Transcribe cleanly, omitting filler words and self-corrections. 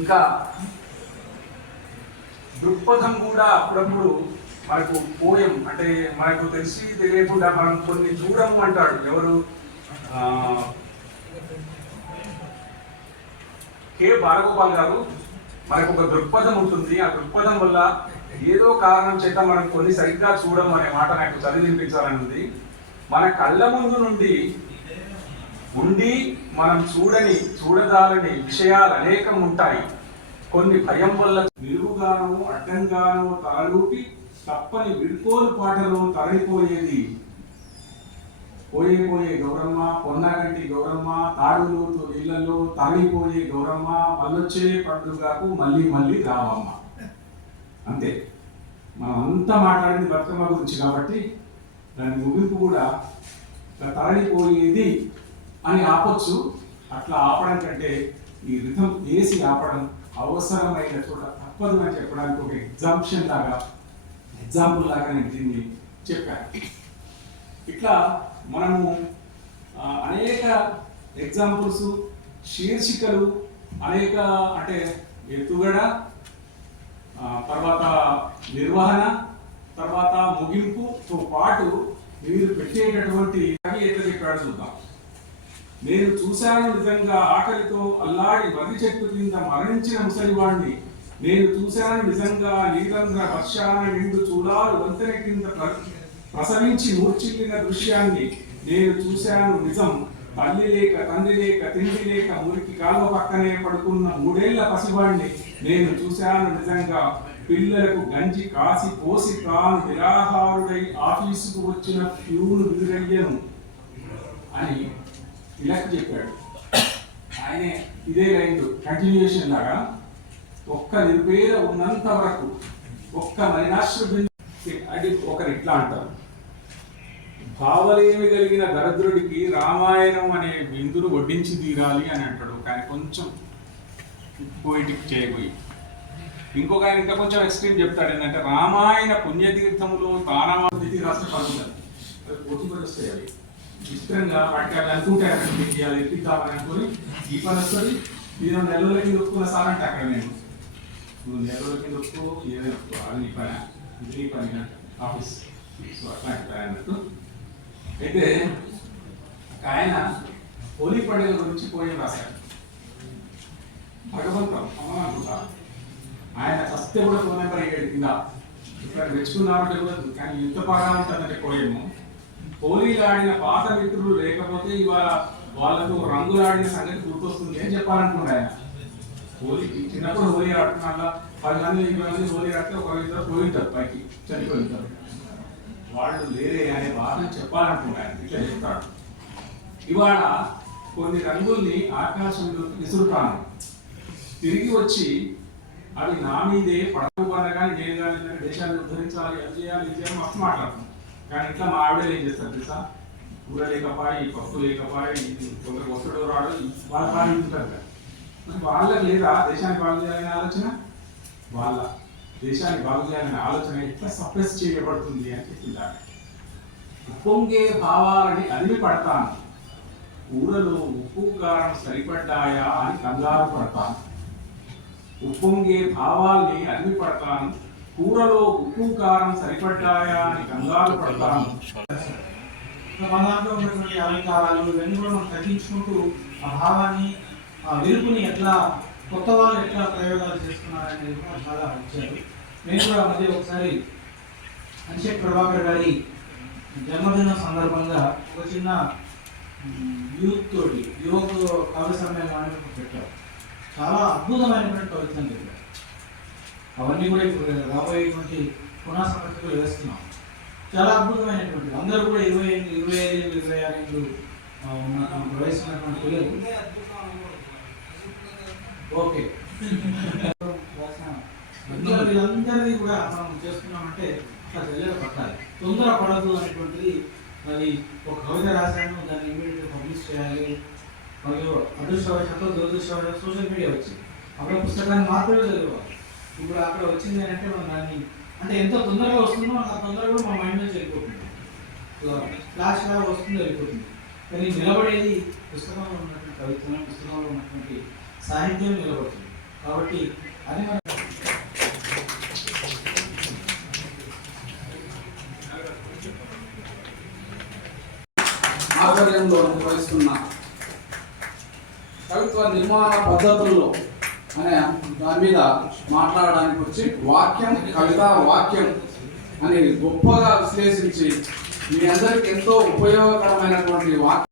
ఇంకా దృక్పథం కూడా అప్పుడప్పుడు మనకు పోయం అంటే మనకు తెలిసి తెలియకుండా మనం కొన్ని చూడము అంటాడు ఎవరు, కె బాలగోపాల్ గారు. మనకు ఒక దృక్పథం ఉంటుంది, ఆ దృక్పథం వల్ల ఏదో కారణం చేత మనం కొన్ని సరిగ్గా చూడము అనే మాట నాకు చదివినిపించాలని ఉంది. మన కళ్ళ ముందు నుండి ఉండి మనం చూడదాలని విషయాలు అనేకం ఉంటాయి. కొన్ని భయం వల్ల నిలువుగానో అడ్డంగానో తలలూపి తప్పని విడుకోలు పాటలో తరలిపోయేది. పోయే గౌరమ్మ, పొన్నాగంటి గౌరమ్మ, తాడులోతు ఇళ్లలో తరలిపోయే గౌరమ్మ, మళ్ళొచ్చే పండుగకు మళ్ళీ మళ్ళీ రావమ్మ. అంతే, మనం అంతా మాట్లాడింది బతుకమ్మ గురించి కాబట్టి దాని ముగింపు కూడా తరలిపోయేది అని ఆపొచ్చు. అట్లా ఆపడం కంటే ఈ రిథం వేసి ఆపడం అవసరమైన చోట తప్పదు అని చెప్పడానికి ఒక ఎగ్జాంపుల్ లాగా నేను దీన్ని చెప్పాను. ఇట్లా మనము అనేక ఎగ్జాంపుల్స్, శీర్షికలు అనేక, అంటే ఎత్తుగడ, తర్వాత నిర్వహణ, తర్వాత ముగింపుతో పాటు మీరు పెట్టేటటువంటి ఎట్లా చెప్పాడు చూద్దాం. నేను చూశాను నిజంగా ఆకలితో అల్లాడి మర్రి చెట్టు కింద మరణించిన ముసలివాణ్ణి. నేను చూశాను నిజంగా నీలంధ్ర వర్షాన నిండు చూడాలు వంతెన కింద ప్రసవించి మూర్చిల్లిన దృశ్యాన్ని. నేను చూశాను నిజం తల్లి లేక తండ్రి లేక తిండి లేక మురికి కాలువ పక్కనే పడుకున్న 3 ఏళ్ల పసివాణ్ణి. నేను చూశాను నిజంగా పిల్లలకు గంజి కాసి పోసి తాను నిరాహారుడై ఆఫీసుకు వచ్చిన ప్యూను విరుగయ్యను అని ఇలాక్ చెప్పాడు. ఆయనే ఇదే లైన్ కంటిన్యూషన్ లాగా ఒక్క నిరుపేద ఉన్నంత వరకు ఒక్క మరినాశ్ర అది ఒకరు ఇట్లా అంటారు, భావలేమి కలిగిన దరిద్రుడికి రామాయణం అనే విందును వడ్డించి తీరాలి అని అంటాడు. కానీ కొంచెం పోయిటిక్ చేయబోయి ఇంకొక ఆయన ఇంకా కొంచెం ఎక్స్ట్రీమ్ చెప్తాడు. ఏంటంటే రామాయణ పుణ్యతీర్థములో తానామాతి రాష్ట్ర పనులు వస్తాయి. అవి ఇష్టంగా వాటికి అవి అనుకుంటే అక్కడ చేయాలి, ఎక్కిద్దామని అనుకుని ఈ పని వస్తుంది. నేను నెలల కింద ఒప్పుకున్న సార్ అంటే అక్కడ నేను నువ్వు నెలల కింద ఒప్పుకో ఏదైనా ఒప్పుకో అది నీ పని, ఇది నీ పని ఆఫీస్. సో అట్లాంటి పని అన్నట్టు. అయితే ఆయన హోలీ పండుగ గురించి పోయి రాశాడు. భగవంతం అనుకుంటా ఆయన సస్తే కూడా ఫోన్ నెంబర్ అయ్యాడు కింద. ఇక్కడ తెచ్చుకున్నామంటే కూడా కానీ ఎంత బాగా ఉంటుందంటే పోయేమో, హోలీలు ఆడిన పాత మిత్రులు లేకపోతే ఇవాళ వాళ్ళకు రంగులాడిన సంగతి గుర్తొస్తుంది అని చెప్పాలనుకున్నాడు ఆయన. హోలీకి చిన్నప్పుడు హోలీ ఆడుతున్నా 10 మంది 20 మంది హోలీ ఆడితే ఒక ఇద్దరు పోయింటారు, పైకి చనిపోయింటారు. వాళ్ళు లేరే అనే బాధను చెప్పాలనుకున్నాడు. ఇట్లా చెప్తాడు. ఇవాళ కొన్ని రంగుల్ని ఆకాశంలో విసురుతాను, తిరిగి వచ్చి అవి నా మీదే పడవు కానీ నేను కానీ దేశాన్ని ఉద్ధరించాలి, అది చేయాలి, ఇది చేయాలి మస్తు మాట్లాడుతున్నాను. కానీ ఇట్లా మా ఆవిడలు ఏం చేస్తారు తెలుసా, కూర లేకపోయి పప్పు లేకపోయి కొందరు వస్తుడు రాడు వాళ్ళ బాగా ఉంటారు కదా. వాళ్ళకి లేదా దేశాన్ని బాగు చేయాలనే ఆలోచన, వాళ్ళ దేశాన్ని బాగు చేయాలనే ఆలోచన ఎట్లా సప్రెస్ చేయబడుతుంది అని చెప్పిందాడు. ఉప్పొంగే భావాలని అదిమి పడతాను, కూరలో ఉప్పు కారం సరిపడ్డాయా అని కంగారు పడతాను. ఉప్పొంగే భావాల్ని అదిమి పడతాను, కూరలో ఉప్పు కారం సరిపడ్డాయా అని కంగారు పడతాను. మన దాంట్లో ఉన్నటువంటి అలంకారాలు ఇవన్నీ కూడా మనం తగ్గించుకుంటూ ఆ భావాన్ని, ఆ వెలుపుని ఎట్లా కొత్త వాళ్ళు ఎట్లా ప్రయోగాలు చేస్తున్నారనేది కూడా చాలా వచ్చారు. నేను కూడా మధ్య ఒకసారి అన్షేక్ ప్రభాకర్ గారి జన్మదినం సందర్భంగా ఒక చిన్న యూత్ తోటి యువత కవి సమ్మేళనాన్ని పెట్టారు. చాలా అద్భుతమైనటువంటి కవిత్వం చెప్పారు. అవన్నీ కూడా ఇప్పుడు రాబోయేటువంటి పునఃసమర్పణలు వేస్తున్నాం. చాలా అద్భుతమైనటువంటి అందరూ కూడా 25 ఏళ్ళు 26 ఏళ్ళు ఉన్న వయసు ఉన్నటువంటి పిల్లలు ఓకే వీళ్ళందరినీ కూడా మనం చేస్తున్నామంటే తెలియక పట్టాలి, తొందర పడదు అనేటువంటిది. అది ఒక కవిత రాశాను, దాన్ని ఇమీడియట్గా పబ్లిష్ చేయాలి. మరియు అదృష్టవశాత్తు దురదృష్టవశాత్తు సోషల్ మీడియా వచ్చింది. అక్కడ పుస్తకాన్ని మాత్రమే చదివాలి. ఇప్పుడు అక్కడ వచ్చింది అంటే మనం దాన్ని అంటే ఎంత తొందరగా వస్తుందో అంత తొందరగా మా మైండ్ నుంచి వెళ్ళిపోతుంది, ఫ్లాష్ లాగా వస్తుంది, వెళ్ళిపోతుంది. కానీ నిలబడేది పుస్తకంలో ఉన్నటువంటి కవిత్వం, పుస్తకంలో ఉన్నటువంటి సాహిత్యం నిలబడుతుంది. కాబట్టి అది మన ఆధ్వర్యంలో నిర్వహిస్తున్న కవిత్వ నిర్మాణ పద్ధతుల్లో అనే దాని మీద మాట్లాడడానికి వచ్చి వాక్యం కవిత వాక్యం అని గొప్పగా విశ్లేషించి మీ అందరికి ఎంతో ఉపయోగకరమైనటువంటి వాక్యం